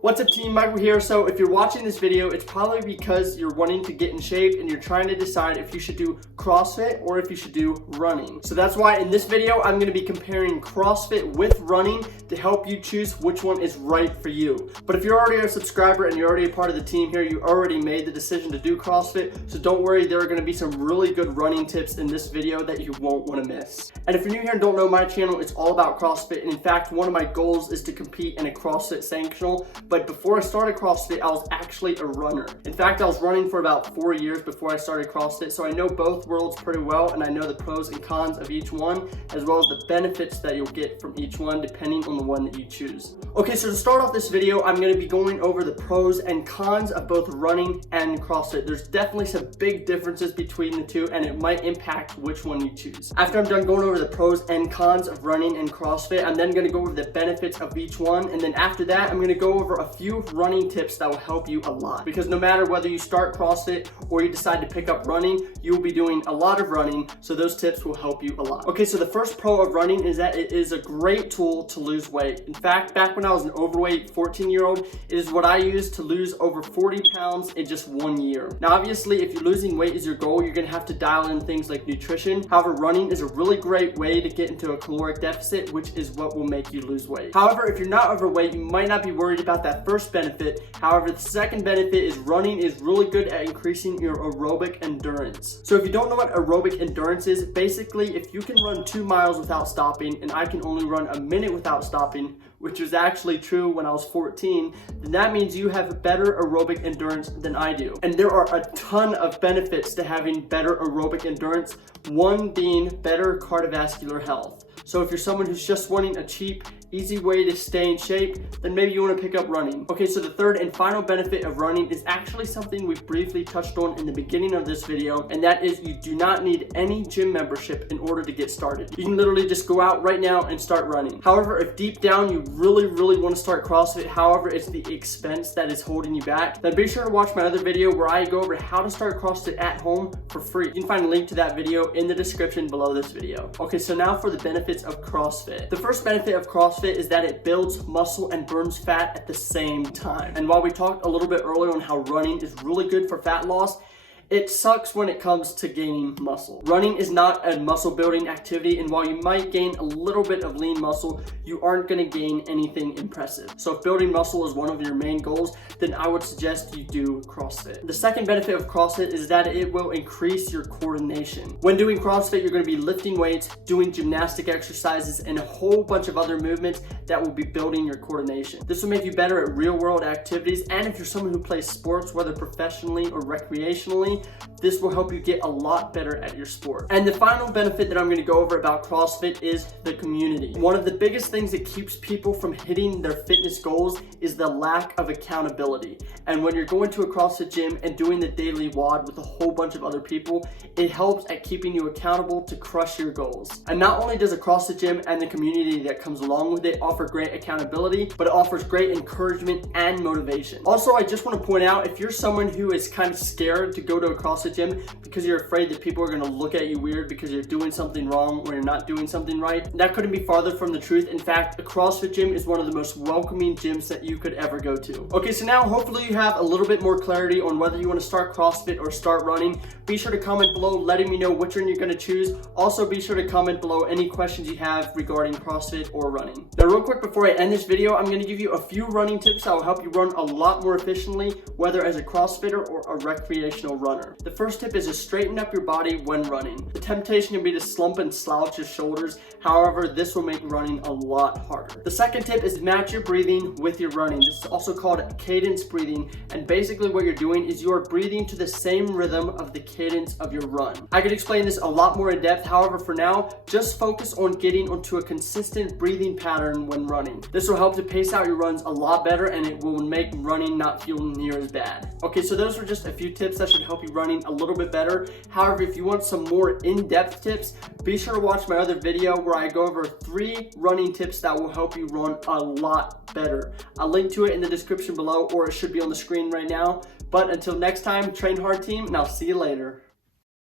What's up team, Michael here. So if you're watching this video, it's probably because you're wanting to get in shape and you're trying to decide if you should do CrossFit or if you should do running. So that's why in this video, I'm gonna be comparing CrossFit with running to help you choose which one is right for you. But if you're already a subscriber and you're already a part of the team here, you already made the decision to do CrossFit. So don't worry, there are gonna be some really good running tips in this video that you won't wanna miss. And if you're new here and don't know my channel, it's all about CrossFit. And in fact, one of my goals is to compete in a CrossFit sanctional. But before I started CrossFit, I was actually a runner. In fact, I was running for about 4 years before I started CrossFit, so I know both worlds pretty well, and I know the pros and cons of each one, as well as the benefits that you'll get from each one, depending on the one that you choose. Okay, so to start off this video, I'm gonna be going over the pros and cons of both running and CrossFit. There's definitely some big differences between the two, and it might impact which one you choose. After I'm done going over the pros and cons of running and CrossFit, I'm then gonna go over the benefits of each one, and then after that, I'm gonna go over a few running tips that will help you a lot, because no matter whether you start CrossFit or you decide to pick up running, you will be doing a lot of running, so those tips will help you a lot. Okay, so the first pro of running is that it is a great tool to lose weight. In fact, back when I was an overweight 14-year-old, it is what I used to lose over 40 pounds in just 1 year. Now obviously, if you're losing weight is your goal, you're gonna have to dial in things like nutrition. However, running is a really great way to get into a caloric deficit, which is what will make you lose weight. However, if you're not overweight, you might not be worried about that first benefit. However, the second benefit is running is really good at increasing your aerobic endurance. So if you don't know what aerobic endurance is, basically if you can run 2 miles without stopping, and I can only run a minute without stopping, which is actually true when I was 14, then that means you have better aerobic endurance than I do. And there are a ton of benefits to having better aerobic endurance, one being better cardiovascular health. So if you're someone who's just wanting a cheap, easy way to stay in shape, then maybe you want to pick up running. Okay, so the third and final benefit of running is actually something we briefly touched on in the beginning of this video, and that is you do not need any gym membership in order to get started. You can literally just go out right now and start running. However, if deep down you really want to start CrossFit, however it's the expense that is holding you back, then be sure to watch my other video where I go over how to start CrossFit at home for free. You can find a link to that video in the description below this video. Okay, so now for the benefits of CrossFit. The first benefit of CrossFit is that it builds muscle and burns fat at the same time. And while we talked a little bit earlier on how running is really good for fat loss, it sucks when it comes to gaining muscle. Running is not a muscle building activity, and while you might gain a little bit of lean muscle, you aren't gonna gain anything impressive. So if building muscle is one of your main goals, then I would suggest you do CrossFit. The second benefit of CrossFit is that it will increase your coordination. When doing CrossFit, you're gonna be lifting weights, doing gymnastic exercises, and a whole bunch of other movements that will be building your coordination. This will make you better at real world activities, and if you're someone who plays sports, whether professionally or recreationally, this will help you get a lot better at your sport. And the final benefit that I'm going to go over about CrossFit is the community. One of the biggest things that keeps people from hitting their fitness goals is the lack of accountability. And when you're going to a CrossFit gym and doing the daily WOD with a whole bunch of other people, it helps at keeping you accountable to crush your goals. And not only does a CrossFit gym and the community that comes along with it offer great accountability, but it offers great encouragement and motivation. Also, I just want to point out, if you're someone who is kind of scared to go to a CrossFit gym because you're afraid that people are going to look at you weird because you're doing something wrong or you're not doing something right, that couldn't be farther from the truth. In fact, a CrossFit gym is one of the most welcoming gyms that you could ever go to. Okay, so now hopefully you have a little bit more clarity on whether you want to start CrossFit or start running. Be sure to comment below letting me know which one you're going to choose. Also, be sure to comment below any questions you have regarding CrossFit or running. Now, real quick before I end this video, I'm going to give you a few running tips that will help you run a lot more efficiently, whether as a CrossFitter or a recreational runner. The first tip is to straighten up your body when running. The temptation can be to slump and slouch your shoulders. However, this will make running a lot harder. The second tip is match your breathing with your running. This is also called cadence breathing. And basically what you're doing is you are breathing to the same rhythm of the cadence of your run. I could explain this a lot more in depth. However, for now, just focus on getting onto a consistent breathing pattern when running. This will help to pace out your runs a lot better, and it will make running not feel near as bad. Okay, so those were just a few tips that should help you running a little bit better. However, if you want some more in-depth tips, be sure to watch my other video where I go over 3 running tips that will help you run a lot better. I'll link to it in the description below, or it should be on the screen right now. But until next time, train hard team, and I'll see you later.